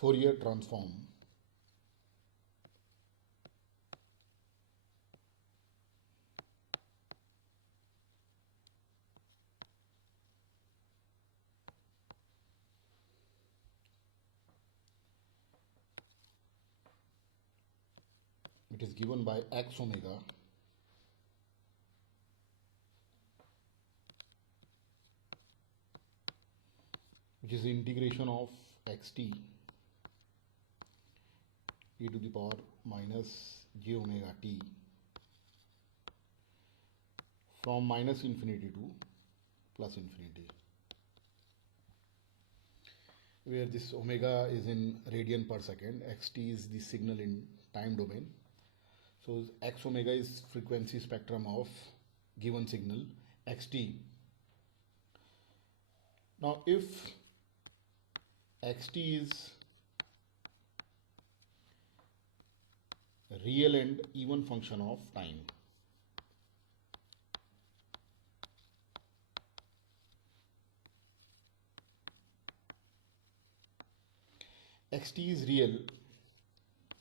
Fourier transform. It is given by x omega which is the integration of xt e to the power minus j omega t from minus infinity to plus infinity, where this omega is in radian per second, xt is the signal in time domain. So x omega is frequency spectrum of given signal xt. Now if xt is real and even function of time, xt is real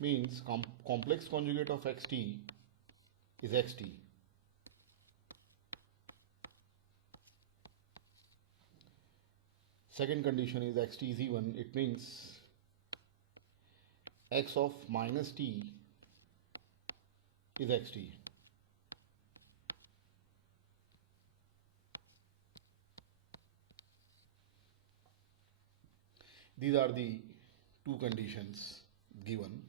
means complex conjugate of xt is xt. Second condition is xt is even, it means x of minus t is xt. These are the two conditions given.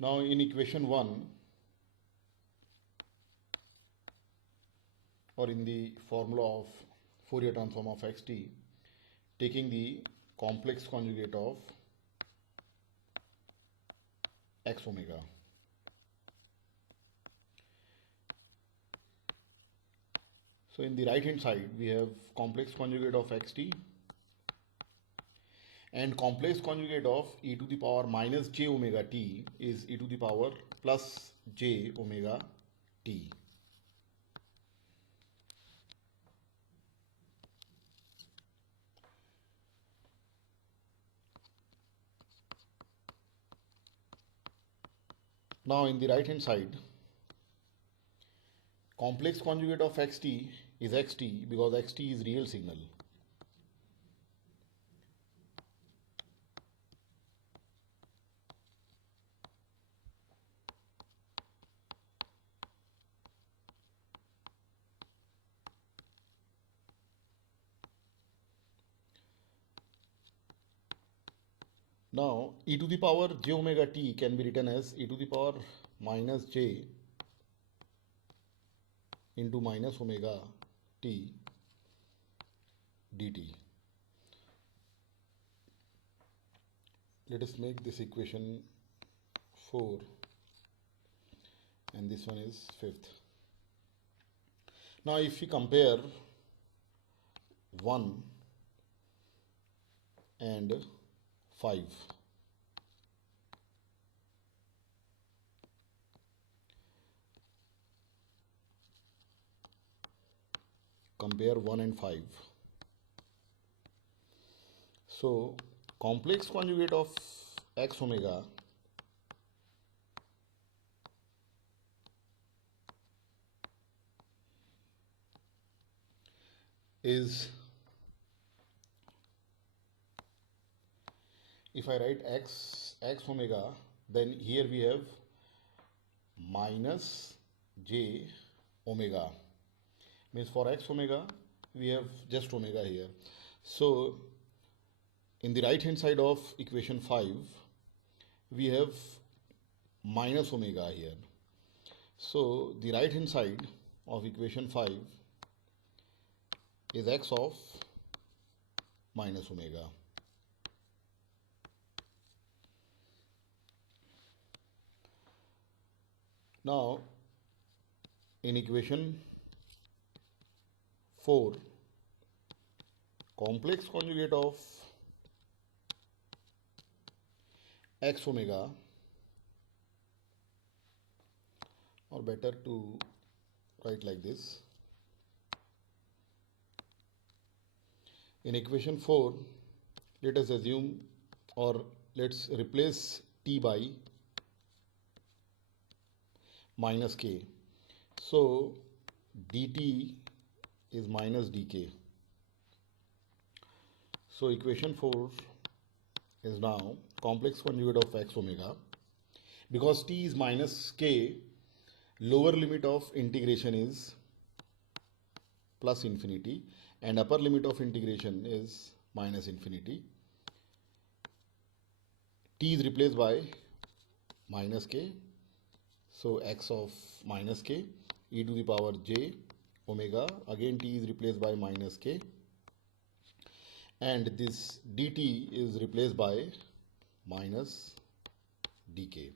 Now in equation 1, or in the formula of Fourier transform of xt, taking the complex conjugate of x omega, so in the right hand side we have complex conjugate of xt and complex conjugate of e to the power minus j omega t is e to the power plus j omega t. Now in the right hand side, complex conjugate of xt is xt because xt is real signal. Now e to the power j omega t can be written as e to the power minus j into minus omega t dt. Let us make this equation 4 and this one is 5th. Now if we compare 1 and 5, compare 1 and 5. So complex conjugate of x omega is, if I write x omega, then here we have minus j omega, means for x omega we have just omega here. So in the right hand side of equation 5 we have minus omega here. So the right hand side of equation 5 is x of minus omega. Now in equation 4, complex conjugate of x omega, or better to write like this. In equation 4, let us assume or let's replace t by minus k. So dt is minus dk. So equation 4 is now complex conjugate of x omega. Because t is minus k, lower limit of integration is plus infinity and upper limit of integration is minus infinity. T is replaced by minus k, so x of minus k e to the power j omega, again t is replaced by minus k, and this dt is replaced by minus dk.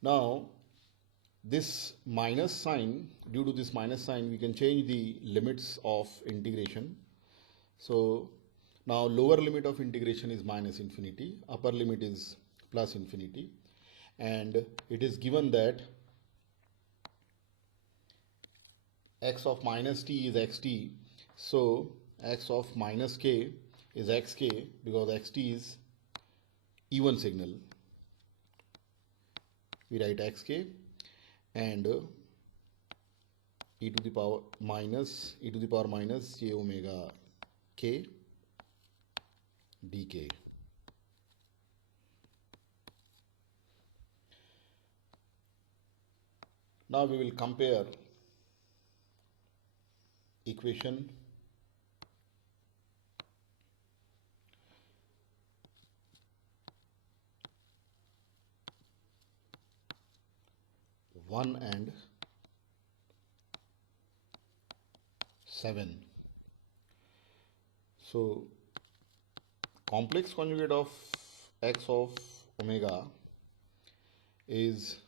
Now this minus sign, due to this minus sign, we can change the limits of integration. So now lower limit of integration is minus infinity, upper limit is plus infinity, and it is given that x of minus t is xt, so x of minus k is xk because xt is even signal. We write xk and e to the power minus j omega k dk. Now we will compare equation one and 7. So complex conjugate of x of omega is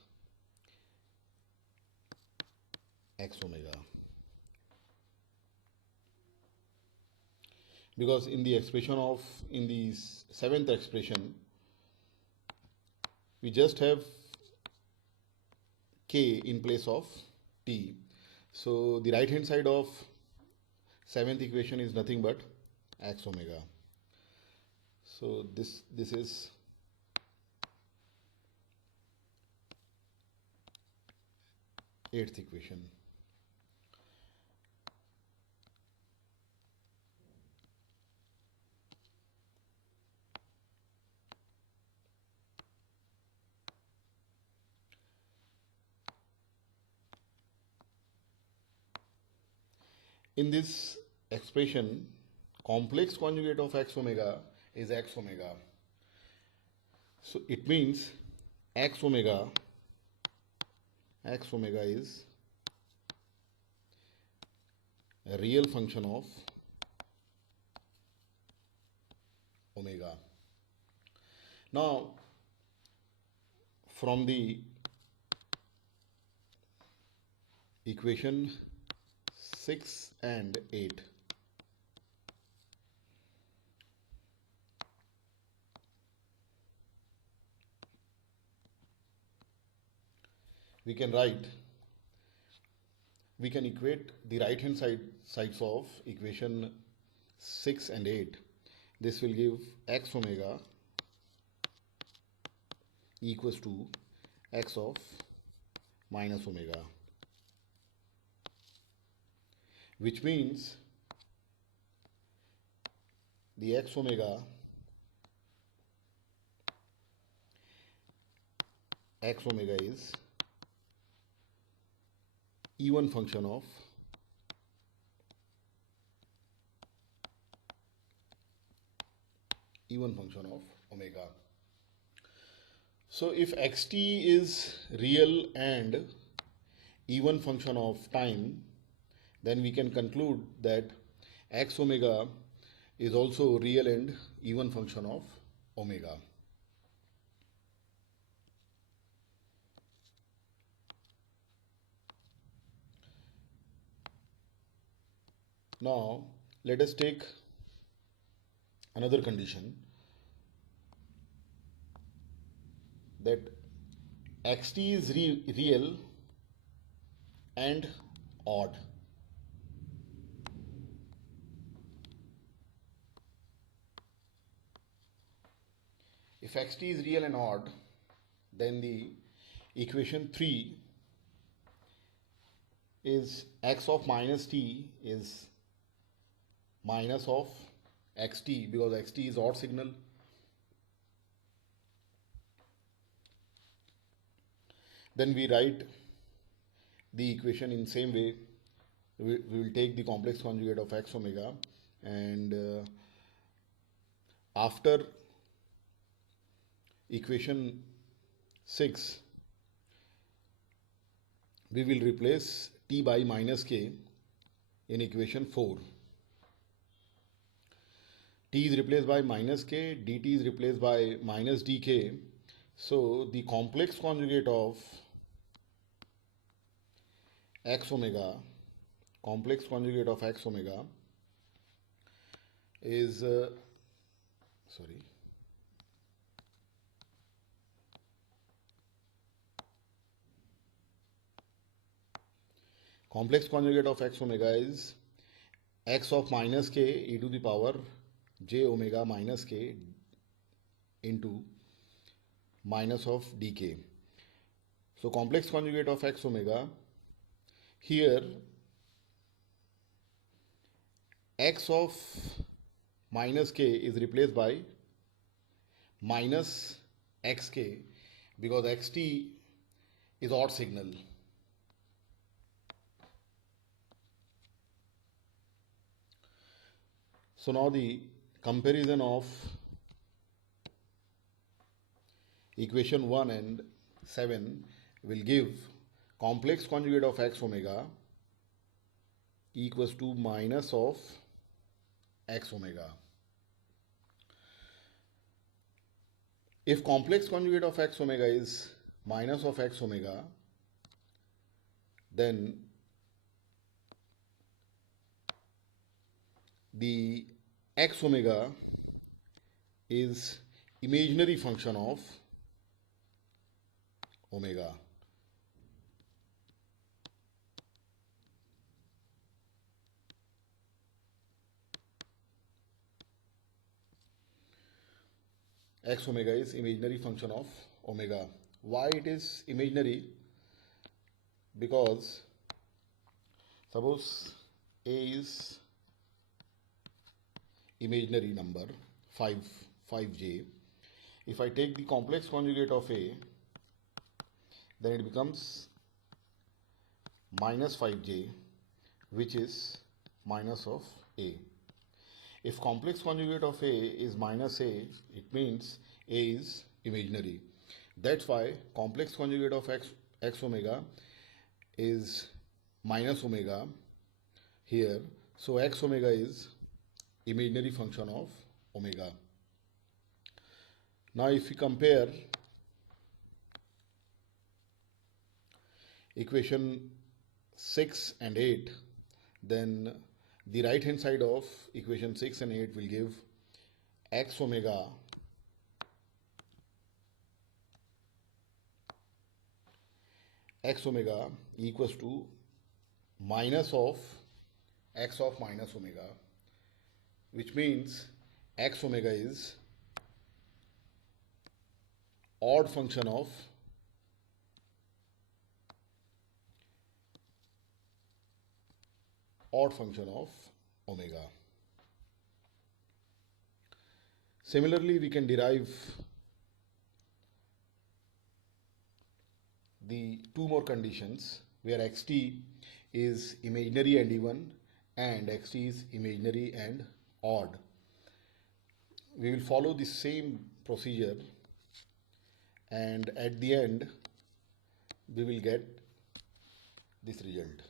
x omega, because in the seventh expression we just have k in place of t, so the right hand side of seventh equation is nothing but x omega. So this is eighth equation. In this expression, complex conjugate of x omega is x omega. So it means x omega is a real function of omega. Now from the equation 6 and 8, we can equate the right hand sides of equation 6 and 8. This will give x omega equals to x of minus omega, which means the x omega is even function of omega. So if xt is real and even function of time, then we can conclude that x omega is also real and even function of omega. Now let us take another condition, that xt is real and odd. If xt is real and odd, then the equation 3 is x of minus t is minus of xt, because xt is odd signal. Then we write the equation in same way. We will take the complex conjugate of x omega, and after equation 6 we will replace t by minus k in equation 4. T is replaced by minus k, dt is replaced by minus dk. So the complex conjugate of x omega, complex conjugate of x omega is complex conjugate of x omega is x of minus k e to the power j omega minus k into minus of dk. So complex conjugate of x omega, here x of minus k is replaced by minus xk, because xt is odd signal. So now the comparison of equation 1 and 7 will give complex conjugate of x omega equals to minus of x omega. If complex conjugate of x omega is minus of x omega, then the x omega is imaginary function of omega. X omega is imaginary function of omega. Why it is imaginary? Because suppose a is imaginary number 5j. If I take the complex conjugate of a, then it becomes minus 5j, which is minus of a. If complex conjugate of a is minus a, it means a is imaginary. That's why complex conjugate of x omega is minus omega here. So x omega is imaginary function of omega. Now if we compare equation 6 and 8, then the right hand side of equation 6 and 8 will give x omega equals to minus of x of minus omega, which means x omega is odd function of omega. Similarly, we can derive the two more conditions where xt is imaginary and even and xt is imaginary and odd. We will follow the same procedure, and at the end we will get this result.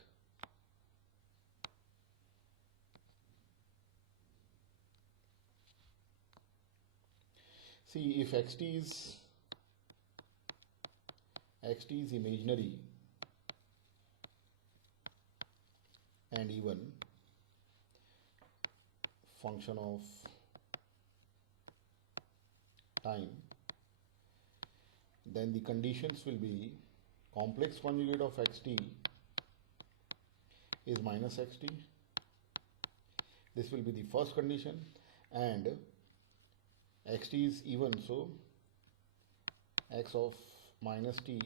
See, if xt is imaginary and even function of time, then the conditions will be complex conjugate of xt is minus xt. This will be the first condition, and xt is even, so x of minus t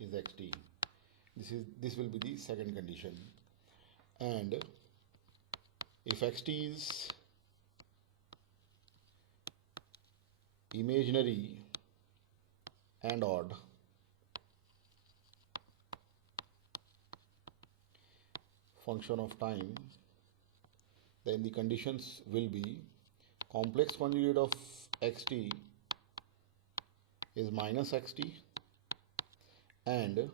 is xt. This will be the second condition. And if xt is imaginary and odd, function of time, then the conditions will be complex conjugate of xt is minus xt and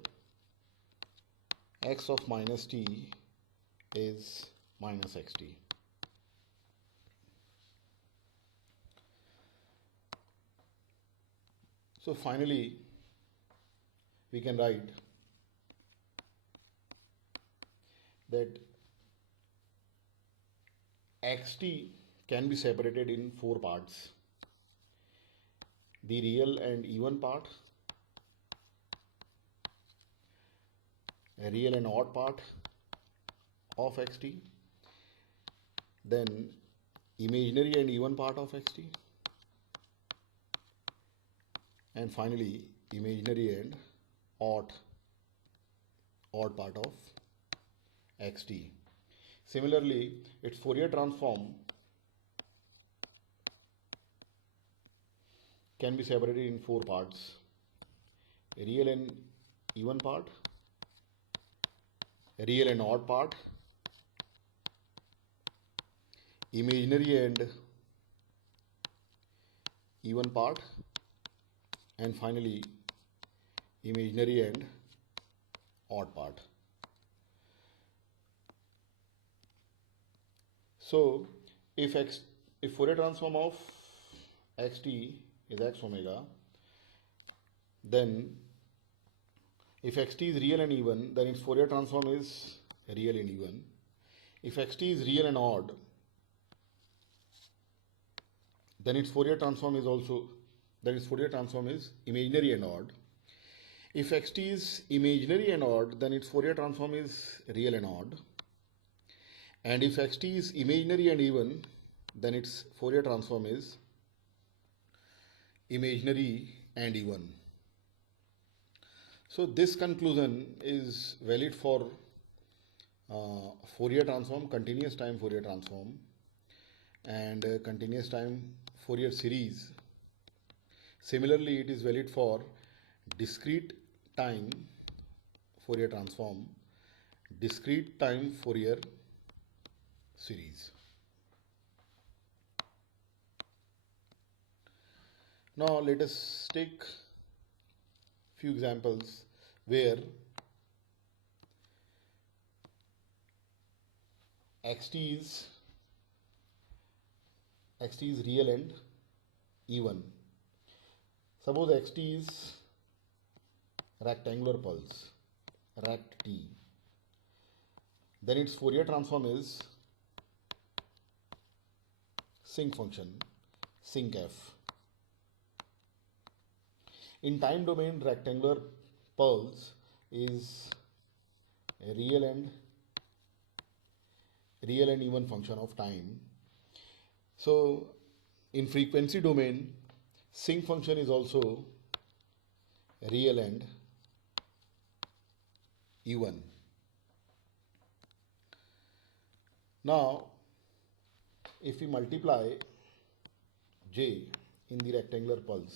x of minus t is minus xt. So finally, we can write that xt can be separated in four parts: the real and even part, a real and odd part of xt, then imaginary and even part of xt, and finally imaginary and odd part of xt. Similarly, its Fourier transform can be separated in four parts: a real and even part, a real and odd part, imaginary and even part, and finally imaginary and odd part. So if Fourier transform of xt is x omega, then if xt is real and even, then its Fourier transform is real and even. If xt is real and odd, then its Fourier transform is imaginary and odd. If xt is imaginary and odd, then its Fourier transform is real and odd. And if xt is imaginary and even, then its Fourier transform is imaginary and even. So this conclusion is valid for Fourier transform, continuous time Fourier transform, and continuous time Fourier series. Similarly, it is valid for discrete time Fourier transform, discrete time Fourier series. Now let us take few examples where xt is real and even. Suppose xt is rectangular pulse, rect t, then its Fourier transform is sinc function, sinc f. In time domain, rectangular pulse is a real and even function of time. So in frequency domain, sinc function is also real and even. Now if we multiply j in the rectangular pulse,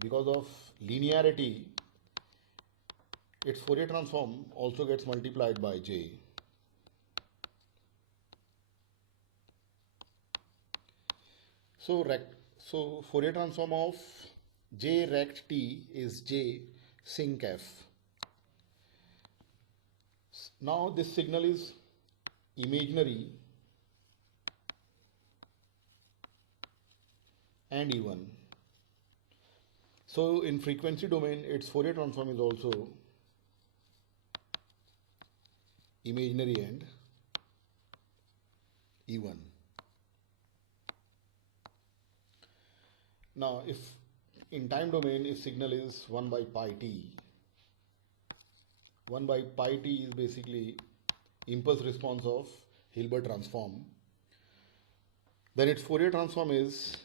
because of linearity, its Fourier transform also gets multiplied by j. So Fourier transform of j rect t is j sinc f. Now this signal is imaginary and even. So in frequency domain, its Fourier transform is also imaginary and even. Now if in time domain, if signal is 1 by pi t, 1 by pi t is basically impulse response of Hilbert transform, then its Fourier transform is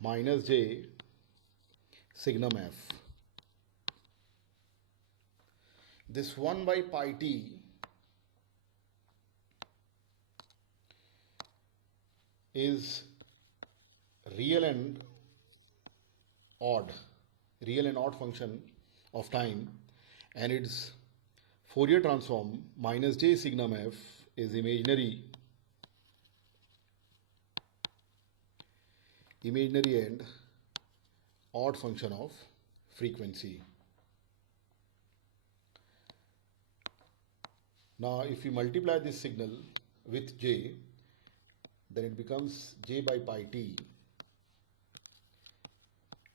minus j signum f. This 1 by pi t is real and odd, function of time, and its Fourier transform minus j signum f is imaginary and odd function of frequency. Now if you multiply this signal with j, then it becomes j by pi t,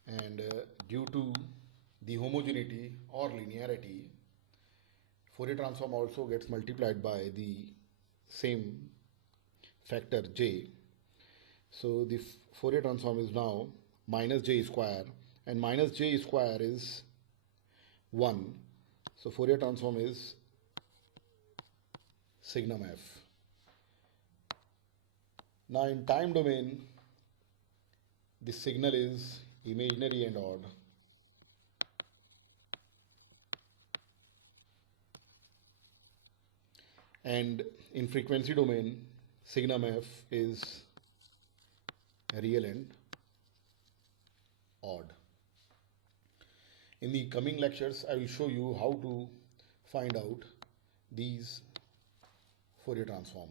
and due to the homogeneity or linearity, Fourier transform also gets multiplied by the same factor j. So the Fourier transform is now minus j square, and minus j square is 1. So Fourier transform is signum f. Now in time domain, the signal is imaginary and odd. And in frequency domain, signum f is real and odd. In the coming lectures, I will show you how to find out these Fourier transform.